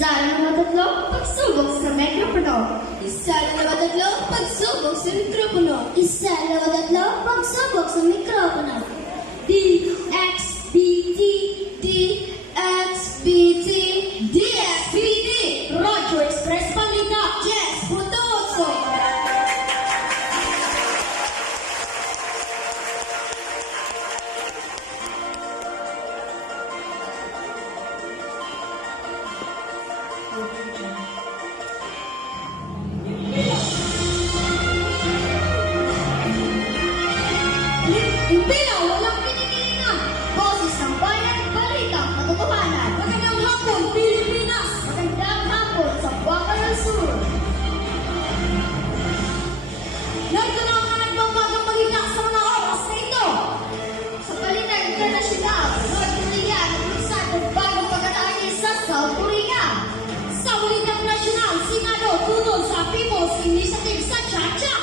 Isa, dalawa, tatlo, pagsubok sa mikropono. Isa, dalawa, tatlo, pagsubok sa mikropono. Isa, dalawa, tatlo, pagsubok sa mikropono. D, X, B, T, D, X, B, T, D, X, B, T. Radyo Express Balita. Yes, Putoso. Bilang walang kinikilingan. Boses ng bayan, balita, katotohanan. Magandang hapon, Pilipinas. Magandang hapon sa Baka ng Sur. Narito na ang nagbabagang balita sa mga oras na ito. Sa Balitang Internasyonal, North Korea naglunsad ng bagong pagkatake sa South Korea. Sa Balitang Nasyonal, Senado tunol sa People's Initiative sa Chacha.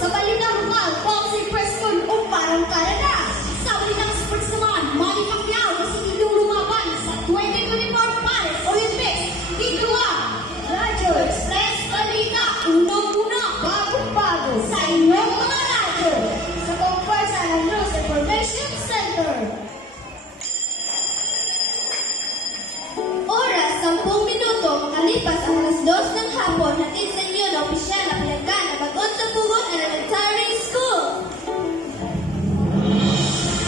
Sa Balitang Lokal, Policy Preston o Parang Canada. Sa Balitang Sports naman, Manny Pacquiao na si inyong lumaban sa 2024 Paris Olympics. Ito ang Radyo Express Balita, unang-una, bagong-bago sa inyong mga radyo. Sa Conversa ng News Information Center. Oras, 10 minuto, makalipas ang alas 2 ng hapon, hatid sa inyo na opisyal na pinagkan na Bagon sa Pugon Elementary School.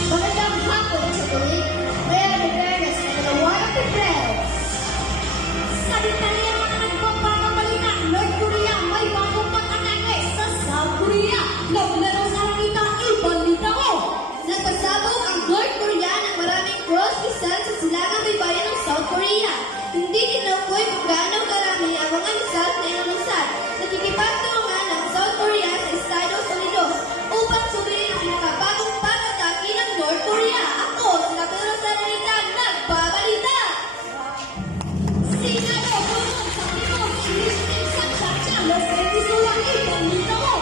Magandang hapon sa tuwing, kaya nag-earnest na nalawan ng Petrels. Sa detalye ang mga nagbabagang balita, North Korea may bagong pag-atake sa South Korea. Naglaro sa lanita, ibalita ko. Nagpasabog ang North Korea ng maraming cross missile sa silangang baybayin ng South Korea. Hindi kinaukoy kung gaano karami ang mga missile na inalusad. Nakikipagtulungan ng South Korea sa Estados Unidos upang suriin ang pinakabagong pag-atake ng North Korea. Ako, si Kapero Saranita, nagbabalita! Senado, tulong sa People's Initiative sa Chacha, Los Angeles, ibalita ko.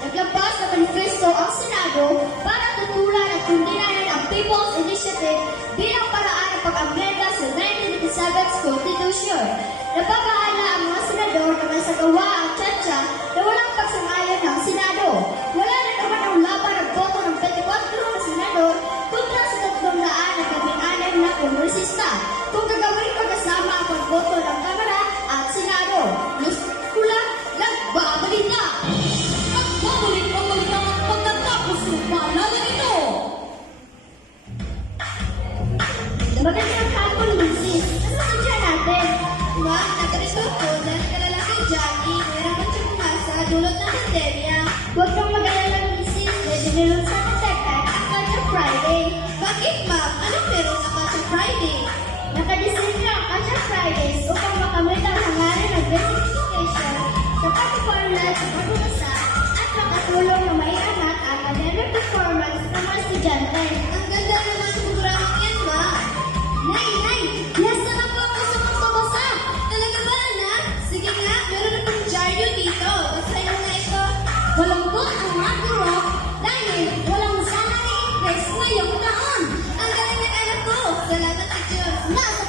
Naglabas sa manifesto ang Senado para tutulan at kundinahin ang People's Initiative bilang paraan ng pag-amyenda sa 1987 Constitution. Napapahala ang mga senador na masagawa ang Chacha na walang pagsang-ayon ng Senado. Wala na naman ang laban ng boto ng 24 na senador kontra sa 316 na kongresista. Kung gagawin ko kasama ang pagboto ng Kamara at Senado, Luskula, nagbabalita! At babalik ang balita pagkatapos ng paalala ito! Magandang hapon, Mrs. Nasaan dyan natin? Ma'am, nakarito ko dahil kalalaki Johnny, nahirapan siya pumasa dulot ng pandemya. Huwag kang mag-alala, Mrs. Pwede meron sa Katekan ang Kacha Friday. Bakit, ma'am? Anong meron sa Kacha Friday? Nakadesign na ang Kacha Fridays upang makamit ang hangarin ng basic education sa pag-formula sa pag-uasa at makatulong na maiangat ang academic performance ng mga estudyante. Ang ganda naman sa programang yan, ma'am. Nay! Nasa na po ako sa magbabasa! Talaga ba, anak? Sige nga, meron akong dyaryo dito. Basahin mo nga ito. Malungkot ang maguro dahil walang sanang i-impress ngayong taon. Ang galing ng anak ko. Salamat sa Diyos. Nasa